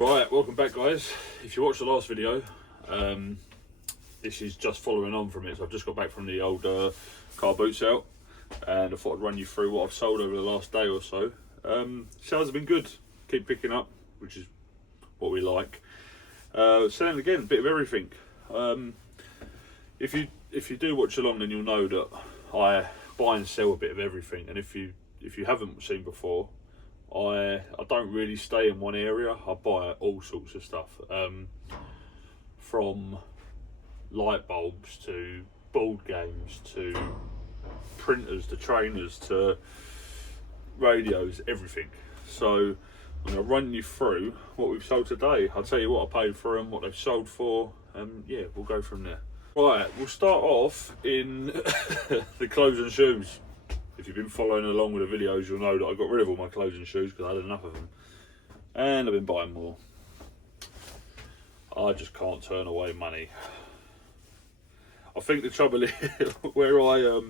Right, welcome back guys. If you watched the last video, this is just following on from it. So I've just got back from the old car boot sale and I thought I'd run you through what I've sold over the last day or so. Sales have been good, keep picking up, which is what we like. Selling again, a bit of everything. If you do watch along, then you'll know that I buy and sell a bit of everything. And if you haven't seen before, I don't really stay in one area. I buy all sorts of stuff, from light bulbs to board games to printers to trainers to radios, everything. So I'm going to run you through what we've sold today. I'll tell you what I paid for them, what they've sold for, and yeah, we'll go from there. Right, we'll start off in the clothes and shoes. If you've been following along with the videos, you'll know that I got rid of all my clothes and shoes because I had enough of them. And I've been buying more. I just can't turn away money. I think the trouble is, where I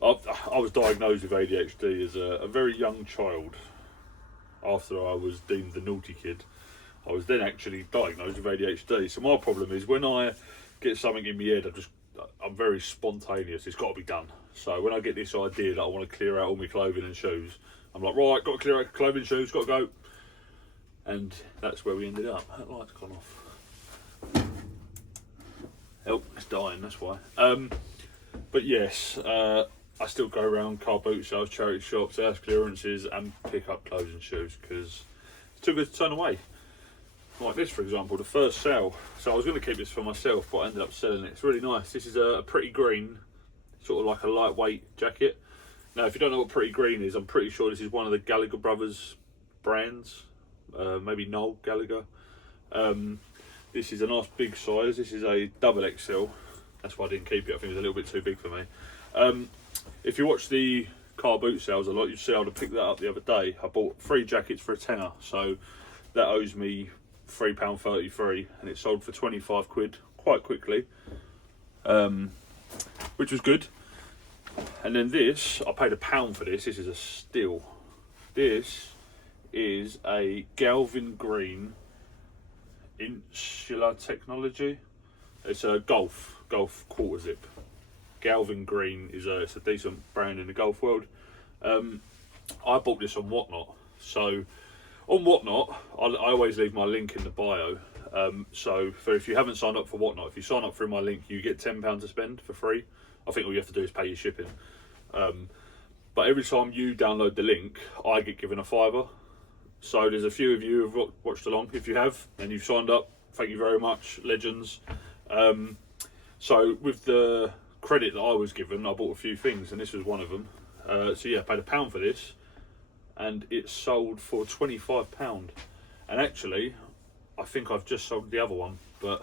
was diagnosed with ADHD as a very young child. After I was deemed the naughty kid, I was then actually diagnosed with ADHD. So my problem is when I get something in my head, I'm very spontaneous. It's got to be done. So when I get this idea that I want to clear out all my clothing and shoes, I'm like, right, got to clear out clothing and shoes, got to go. And that's where we ended up. That light's gone off. Oh, it's dying, that's why. But yes, I still go around car boot sales, charity shops, house clearances, and pick up clothes and shoes because it's too good to turn away. Like this, for example, the first sale. So I was going to keep this for myself, but I ended up selling it. It's really nice. This is a pretty green, sort of like a lightweight jacket. Now, if you don't know what pretty green is, I'm pretty sure this is one of the Gallagher brothers brands. Maybe Noel Gallagher. This is a nice big size. This is a double XL. That's why I didn't keep it. I think it was a little bit too big for me. If you watch the car boot sales a lot, you see I picked that up the other day. I bought 3 jackets for a tenner, so that owes me £3.33, and it sold for 25 quid quite quickly, which was good. And then this, I paid £1 for this. This is a steal. This is a Galvin Green insular technology. It's a golf quarter zip. Galvin Green is it's a decent brand in the golf world. I bought this on Whatnot. So on Whatnot, I always leave my link in the bio. So if you haven't signed up for Whatnot, if you sign up through my link, you get £10 to spend for free. I think all you have to do is pay your shipping. But every time you download the link, I get given a £5. So there's a few of you who've watched along. If you have and you've signed up, thank you very much, legends. So with the credit that I was given, I bought a few things, and this was one of them. So yeah, I paid £1 for this, and it sold for £25. And actually, I think I've just sold the other one, but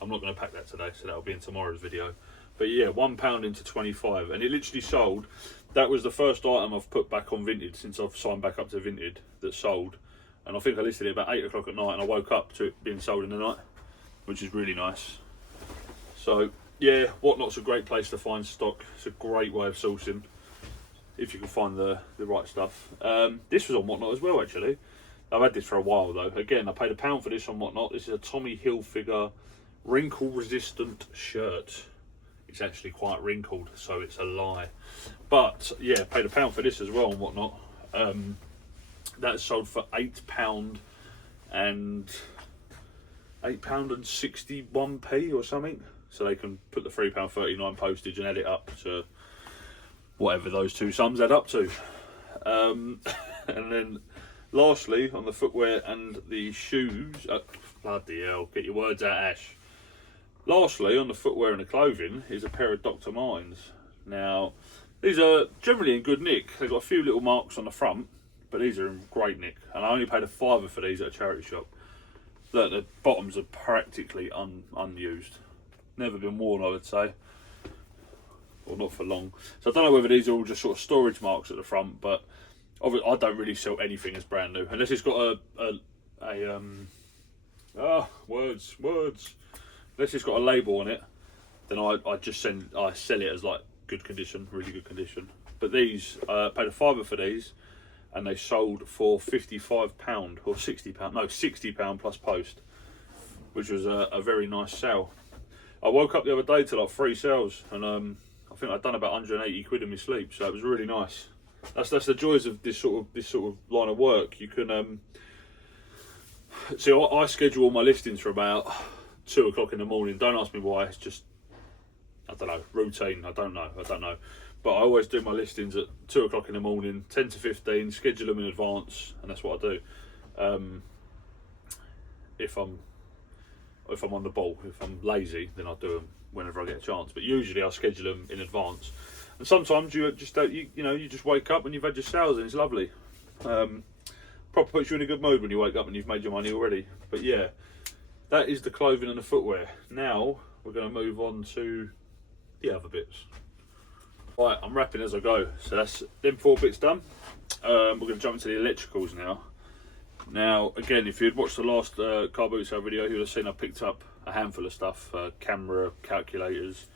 I'm not going to pack that today, so that'll be in tomorrow's video. But yeah, £1 into 25, and it literally sold. That was the first item I've put back on Vinted since I've signed back up to Vinted that sold. And I think I listed it about 8 o'clock at night, and I woke up to it being sold in the night, which is really nice. So yeah, Whatnot's a great place to find stock. It's a great way of sourcing if you can find the right stuff. This was on Whatnot as well, actually. I've had this for a while though. Again, I paid £1 for this on Whatnot. This is a Tommy Hilfiger wrinkle resistant shirt. It's actually quite wrinkled, so it's a lie. But yeah, paid £1 for this as well on Whatnot. That sold for £8 and £8.61p or something. So they can put the £3.39 postage and add it up to whatever those two sums add up to. And then lastly, on the footwear and the shoes, bloody hell, get your words out, Ash. Lastly, on the footwear and the clothing is a pair of Dr. Martens. Now, these are generally in good nick. They've got a few little marks on the front, but these are in great nick. And I only paid £5 for these at a charity shop. Look, the bottoms are practically unused. Never been worn, I would say. Or not for long. So I don't know whether these are all just sort of storage marks at the front, but I don't really sell anything as brand new. Unless it's got unless it's got a label on it, then I sell it as like good condition, really good condition. But these, I paid £5 for these, and they sold for £55 or £60, no, £60 plus post, which was a very nice sale. I woke up the other day to like 3 sales, and I think I'd done about 180 quid in my sleep, so it was really nice. That's the joys of this sort of line of work. You can see, I schedule all my listings for about 2 o'clock in the morning. Don't ask me why. It's just, I don't know, routine. I don't know. But I always do my listings at 2 o'clock in the morning, 10 to 15. Schedule them in advance, and that's what I do. If I'm on the ball, if I'm lazy, then I'll do them whenever I get a chance. But usually I schedule them in advance. And sometimes you just don't, you just wake up and you've had your sales and it's lovely. Proper puts you in a good mood when you wake up and you've made your money already. But yeah, that is the clothing and the footwear. Now we're going to move on to the other bits. Right, I'm wrapping as I go. So that's them 4 bits done. We're going to jump into the electricals now. Now, again, if you'd watched the last car boot sale video, you would have seen I picked up a handful of stuff, camera, calculators,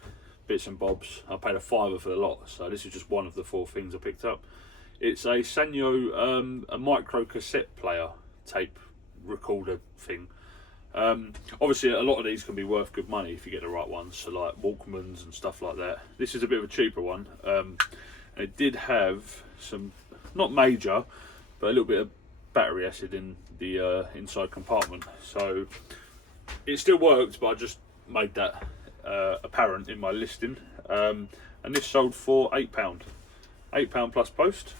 bits and bobs. I paid a £5 for the lot, so this is just one of the 4 things I picked up. It's a Sanyo, a micro cassette player tape recorder thing. Obviously, a lot of these can be worth good money if you get the right ones, so like Walkmans and stuff like that. This is a bit of a cheaper one. And it did have some, not major, but a little bit of battery acid in the inside compartment, so it still worked, but I just made that apparent in my listing. And this sold for £8 plus post.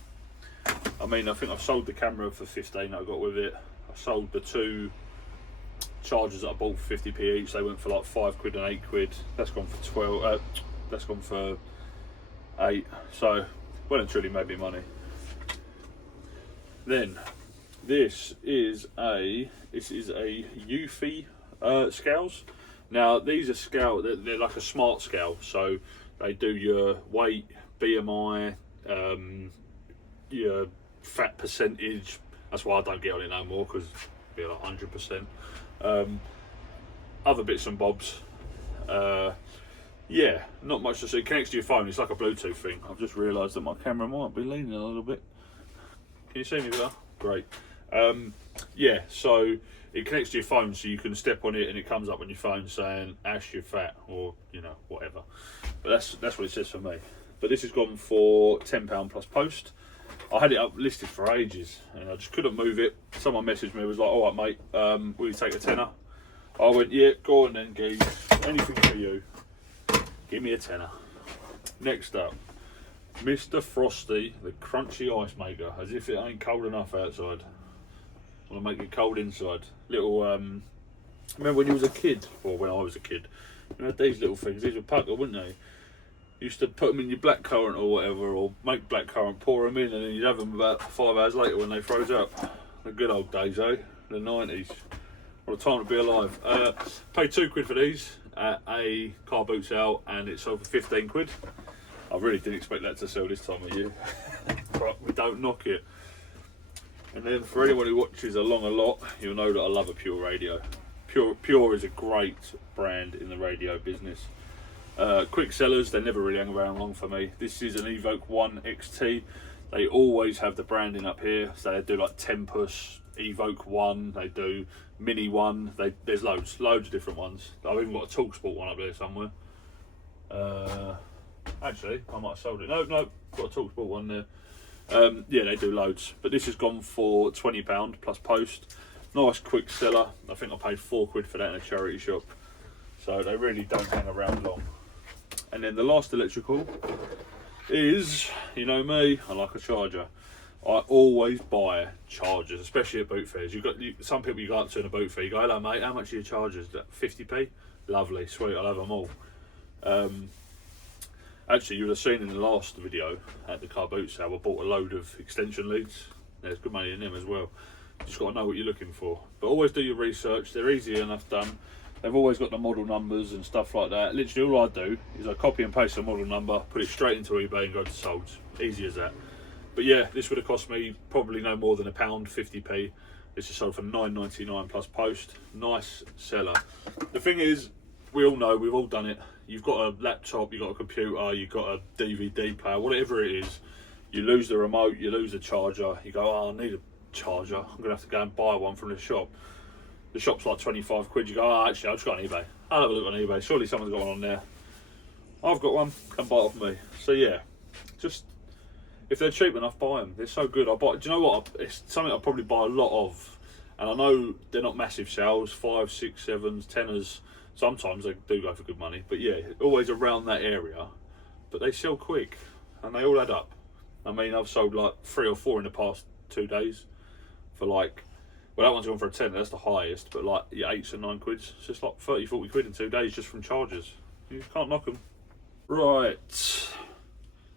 I mean, I think I've sold the camera for 15 that I got with it. I sold the 2 chargers that I bought for 50p each. They went for like 5 quid and 8 quid. That's gone for 12. That's gone for 8. So well and truly made me money. Then this is a Eufy scales. Now these are scale. They're like a smart scale, so they do your weight, BMI, your fat percentage. That's why I don't get on it no more, because it'd be like 100%. Other bits and bobs. Yeah, not much to see. It connects to your phone. It's like a Bluetooth thing. I've just realised that my camera might be leaning a little bit. Can you see me there? Great. Yeah, so it connects to your phone, so you can step on it and it comes up on your phone saying Ash, you're fat, or whatever. But that's what it says for me. But this has gone for £10 plus post. I had it up listed for ages and I just couldn't move it. Someone messaged me, was like, all right mate, will you take a tenner? I went, yeah, go on then Geese, anything for you, give me a tenner. Next up, Mr. Frosty, the crunchy ice maker, as if it ain't cold enough outside. I want to make it cold inside. Little, remember when you was a kid, or when I was a kid, you had these little things, these were pucker, wouldn't they? You used to put them in your blackcurrant or whatever, or make blackcurrant, pour them in, and then you'd have them about 5 hours later when they froze up. The good old days, eh? The 90s. What a time to be alive. Paid 2 quid for these at a car boot sale, and it sold for 15 quid. I really didn't expect that to sell this time of year. But we don't knock it. And then for anyone who watches along a lot, you'll know that I love a Pure radio. Pure is a great brand in the radio business. Quick sellers, they never really hang around long for me. This is an Evoke 1 XT. They always have the branding up here. So they do like Tempus, Evoke 1, they do Mini 1. There's loads of different ones. I've even got a TalkSport one up there somewhere. Actually, I might have sold it. No, got a TalkSport one there. Yeah, they do loads. But this has gone for £20 plus post. Nice quick seller. I think I paid 4 quid for that in a charity shop. So they really don't hang around long. And then the last electrical is, you know me, I like a charger. I always buy chargers, especially at boot fairs. Some people you go up to in a boot fair, you go, hello mate, how much are your chargers? 50p? Lovely, sweet, I'll have them all. Actually, you would have seen in the last video at the car boot sale, I bought a load of extension leads. There's good money in them as well. You just got to know what you're looking for. But always do your research, they're easy enough done. They've always got the model numbers and stuff like that. Literally all I do is I copy and paste the model number, put it straight into eBay and go to solds. Easy as that. But yeah, this would have cost me probably no more than £1, 50p. This is sold for £9.99 plus post. Nice seller. The thing is, we all know, we've all done it. You've got a laptop, you've got a computer, you've got a DVD player, whatever it is. you lose the remote, you lose the charger, you go, oh, I need a charger, I'm gonna have to go and buy one from the shop. The shop's like 25 quid, you go, oh, actually I'll just go on eBay. I'll have a look on eBay, surely someone's got one on there. I've got one, come buy it off me. So yeah, just, if they're cheap enough, buy them. They're so good. Do you know what? It's something I probably buy a lot of. And I know they're not massive sales, 5, 6, 7s, 10ers. Sometimes they do go for good money. But yeah, always around that area. But they sell quick. And they all add up. I mean, I've sold like 3 or 4 in the past 2 days. For like, well, that one's gone for a 10, that's the highest. But like, yeah, 8s and 9 quids. It's just like 30, 40 quid in 2 days just from chargers. You can't knock them. Right.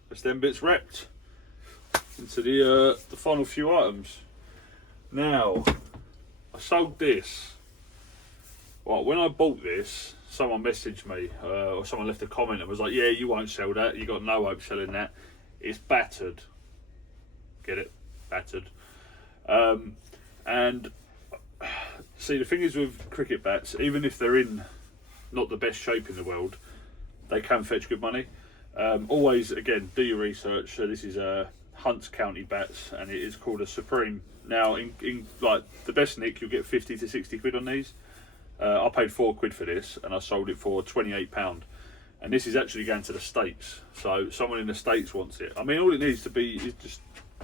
That's them bits wrapped. Into the final few items. Now, I sold this. Well, when I bought this, someone messaged me, or someone left a comment and was like, yeah, you won't sell that, you got no hope selling that, it's battered. Get it? Battered. And see, the thing is with cricket bats, even if they're in not the best shape in the world, they can fetch good money. Always, again, do your research. So this is Hunts County bats, and it is called a Supreme. Now, in like the best nick, you'll get 50 to 60 quid on these. I paid 4 quid for this, and I sold it for £28. And this is actually going to the States, so someone in the States wants it. I mean, all it needs to be is just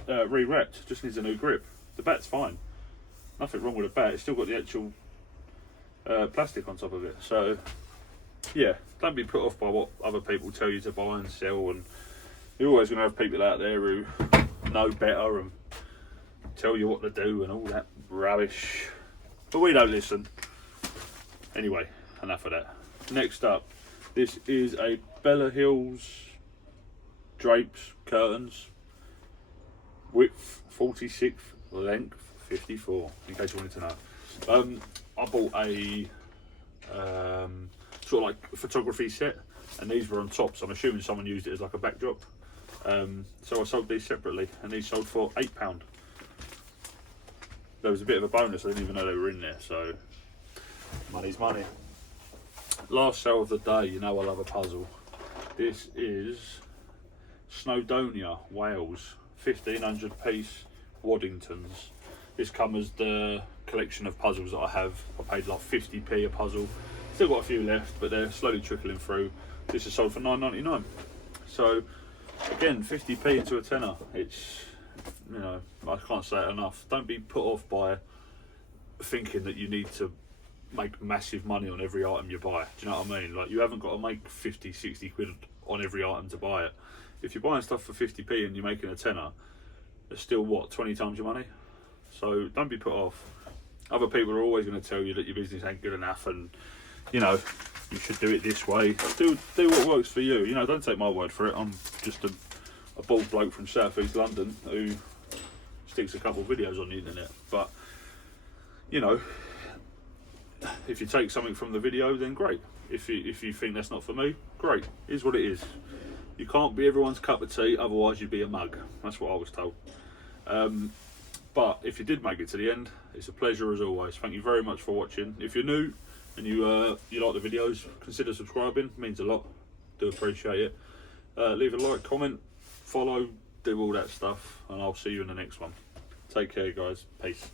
re-wrapped. Just needs a new grip. The bat's fine. Nothing wrong with the bat. It's still got the actual plastic on top of it. So yeah, don't be put off by what other people tell you to buy and sell. And you're always going to have people out there who know better and tell you what to do and all that rubbish. But we don't listen. Anyway, enough of that. Next up, this is a Bella Hills drapes, curtains, width 46, length 54, in case you wanted to know. I bought a sort of like photography set, and these were on top, so I'm assuming someone used it as like a backdrop. So I sold these separately, and these sold for £8. There was a bit of a bonus, I didn't even know they were in there, so money's money. Last sale of the day, you know I love a puzzle. This is Snowdonia, Wales, 1500 piece Waddingtons. This covers the collection of puzzles that I have. I paid like 50p a puzzle. Still got a few left, but they're slowly trickling through. This is sold for £9.99. So again, 50p into a tenner. It's, you know, I can't say it enough. Don't be put off by thinking that you need to make massive money on every item you buy. Do you know what I mean? Like, you haven't got to make 50, 60 quid on every item to buy it. If you're buying stuff for 50p and you're making a tenner, it's still what, 20 times your money? So don't be put off. Other people are always going to tell you that your business ain't good enough and, you know, you should do it this way. Do what works for you. You know, don't take my word for it. I'm just a bald bloke from South East London who sticks a couple of videos on the internet. But, you know, if you take something from the video, then great. If you think that's not for me, great. Here's what it is. You can't be everyone's cup of tea, otherwise you'd be a mug. That's what I was told. But if you did make it to the end, it's a pleasure as always. Thank you very much for watching. If you're new and you like the videos, consider subscribing. It means a lot. Do appreciate it. Leave a like, comment, follow, do all that stuff, and I'll see you in the next one. Take care, guys. Peace.